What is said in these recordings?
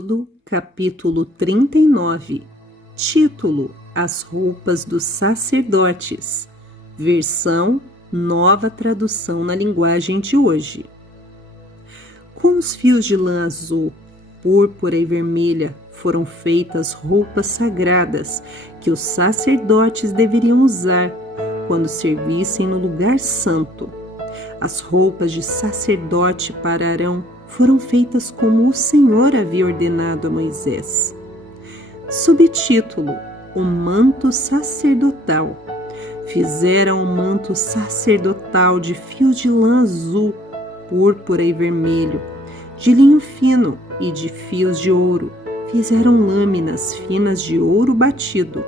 Êxodo, capítulo 39. Título: As roupas dos sacerdotes. Versão: Nova tradução na linguagem de hoje. Com os fios de lã azul, púrpura e vermelha foram feitas roupas sagradas que os sacerdotes deveriam usar quando servissem no lugar santo. As roupas de sacerdote para Arão foram feitas como o Senhor havia ordenado a Moisés. Subtítulo: O manto sacerdotal. Fizeram um manto sacerdotal de fios de lã azul, púrpura e vermelho, de linho fino e de fios de ouro. Fizeram lâminas finas de ouro batido,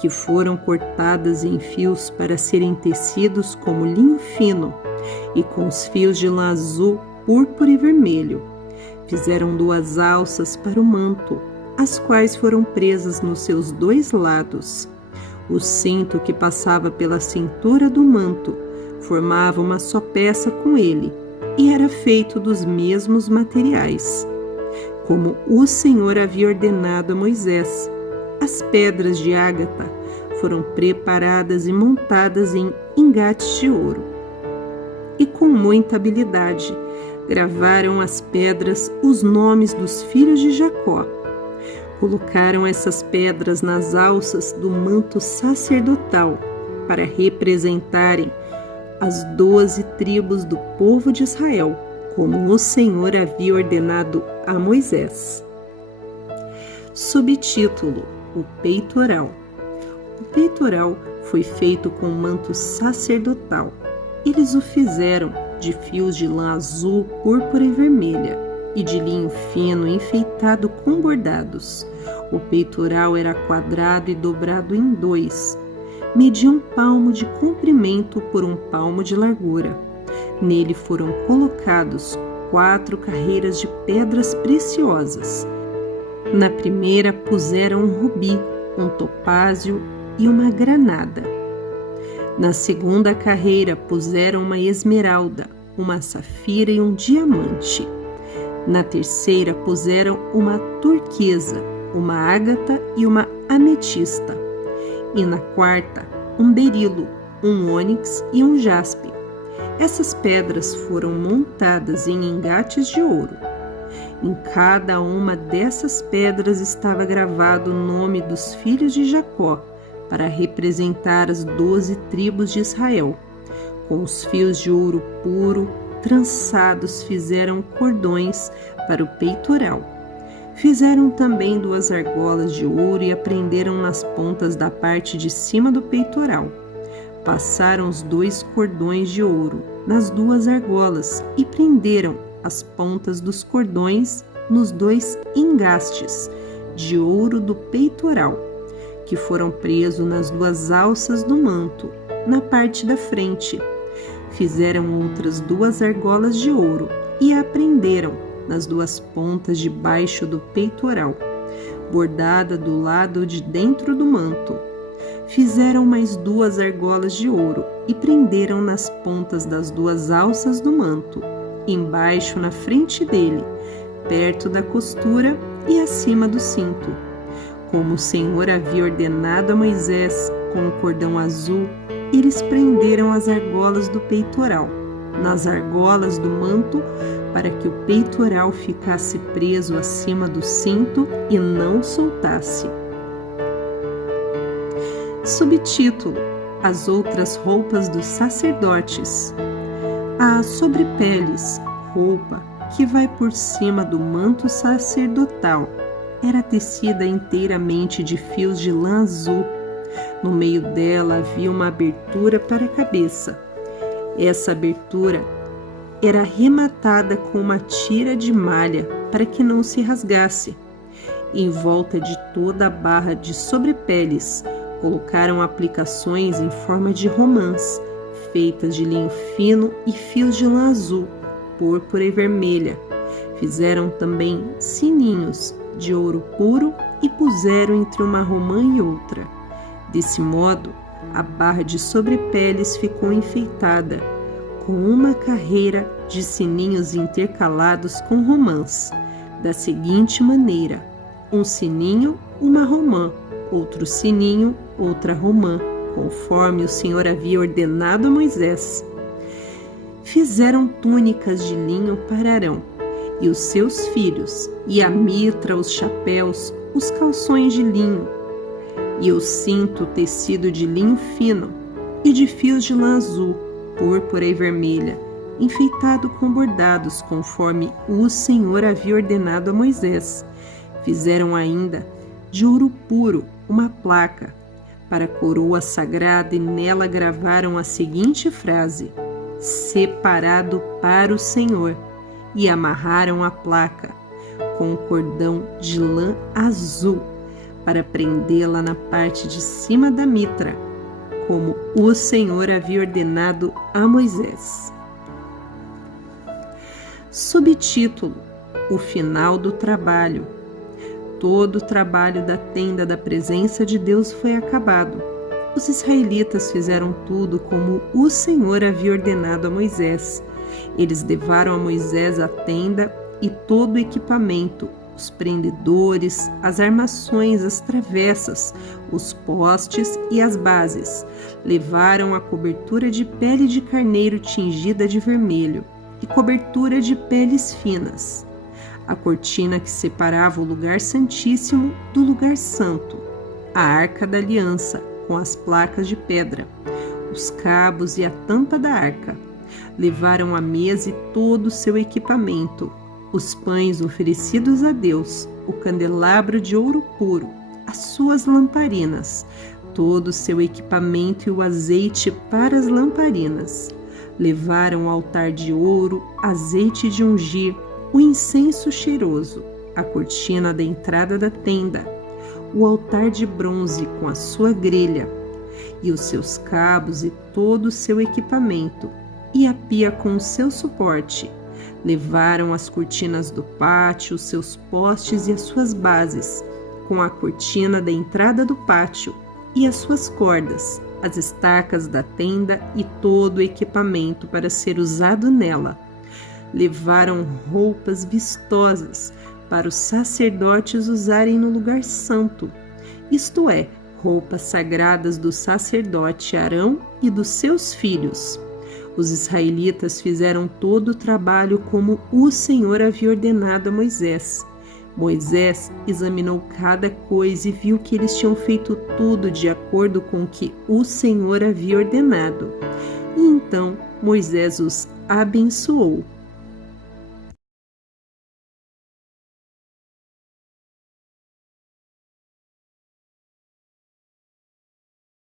que foram cortadas em fios para serem tecidos como linho fino, e com os fios de lã azul, púrpura e vermelho. Fizeram 2 alças para o manto, as quais foram presas nos seus 2 lados. O cinto que passava pela cintura do manto formava uma só peça com ele, e era feito dos mesmos materiais, como o Senhor havia ordenado a Moisés. As pedras de ágata foram preparadas e montadas em engates de ouro. E com muita habilidade gravaram as pedras os nomes dos filhos de Jacó. Colocaram essas pedras nas alças do manto sacerdotal para representarem as 12 tribos do povo de Israel, como o Senhor havia ordenado a Moisés. Subtítulo: O peitoral. O peitoral foi feito com manto sacerdotal. Eles o fizeram de fios de lã azul, púrpura e vermelha, e de linho fino enfeitado com bordados. O peitoral era quadrado e dobrado em 2. Media 1 palmo de comprimento por 1 palmo de largura. Nele foram colocados 4 carreiras de pedras preciosas. Na primeira puseram um rubi, um topázio e uma granada. Na segunda carreira puseram uma esmeralda, uma safira e um diamante. Na terceira puseram uma turquesa, uma ágata e uma ametista. E na quarta, um berilo, um ônix e um jaspe. Essas pedras foram montadas em engates de ouro. Em cada uma dessas pedras estava gravado o nome dos filhos de Jacó, para representar as 12 tribos de Israel. Com os fios de ouro puro, trançados, fizeram cordões para o peitoral. Fizeram também 2 argolas de ouro e a prenderam nas pontas da parte de cima do peitoral. Passaram os 2 cordões de ouro nas 2 argolas e prenderam as pontas dos cordões nos 2 engastes de ouro do peitoral, que foram presos nas 2 alças do manto, na parte da frente. Fizeram outras 2 argolas de ouro e a prenderam nas 2 pontas de baixo do peitoral, bordada do lado de dentro do manto. Fizeram mais 2 argolas de ouro e prenderam nas pontas das 2 alças do manto, embaixo na frente dele, perto da costura e acima do cinto. Como o Senhor havia ordenado a Moisés, com o cordão azul, eles prenderam as argolas do peitoral nas argolas do manto, para que o peitoral ficasse preso acima do cinto e não soltasse. Subtítulo: As outras roupas dos sacerdotes. A sobrepeles, roupa que vai por cima do manto sacerdotal, era tecida inteiramente de fios de lã azul. No meio dela havia uma abertura para a cabeça. Essa abertura era arrematada com uma tira de malha para que não se rasgasse. Em volta de toda a barra de sobrepeles colocaram aplicações em forma de romãs, feitas de linho fino e fios de lã azul, púrpura e vermelha. Fizeram também sininhos de ouro puro e puseram entre uma romã e outra. Desse modo, a barra de sobrepeles ficou enfeitada, com uma carreira de sininhos intercalados com romãs, da seguinte maneira: um sininho, uma romã, outro sininho, outra romã, conforme o Senhor havia ordenado a Moisés. Fizeram túnicas de linho para Arão e os seus filhos, e a mitra, os chapéus, os calções de linho, e o cinto tecido de linho fino, e de fios de lã azul, púrpura e vermelha, enfeitado com bordados, conforme o Senhor havia ordenado a Moisés. Fizeram ainda de ouro puro uma placa para a coroa sagrada, e nela gravaram a seguinte frase: separado para o Senhor, e amarraram a placa com um cordão de lã azul para prendê-la na parte de cima da mitra, como o Senhor havia ordenado a Moisés. Subtítulo: o final do trabalho. Todo o trabalho da tenda da presença de Deus foi acabado. Os israelitas fizeram tudo como o Senhor havia ordenado a Moisés. Eles levaram a Moisés a tenda e todo o equipamento, os prendedores, as armações, as travessas, os postes e as bases. Levaram a cobertura de pele de carneiro tingida de vermelho e cobertura de peles finas, a cortina que separava o lugar santíssimo do lugar santo, a arca da aliança com as placas de pedra, os cabos e a tampa da arca. Levaram a mesa e todo o seu equipamento, os pães oferecidos a Deus, o candelabro de ouro puro, as suas lamparinas, todo o seu equipamento e o azeite para as lamparinas. Levaram o altar de ouro, azeite de ungir, o incenso cheiroso, a cortina da entrada da tenda, o altar de bronze com a sua grelha, e os seus cabos e todo o seu equipamento, e a pia com o seu suporte. Levaram as cortinas do pátio, os seus postes e as suas bases, com a cortina da entrada do pátio e as suas cordas, as estacas da tenda e todo o equipamento para ser usado nela. Levaram roupas vistosas para os sacerdotes usarem no lugar santo, isto é, roupas sagradas do sacerdote Arão e dos seus filhos. Os israelitas fizeram todo o trabalho como o Senhor havia ordenado a Moisés. Moisés examinou cada coisa e viu que eles tinham feito tudo de acordo com o que o Senhor havia ordenado. E então Moisés os abençoou.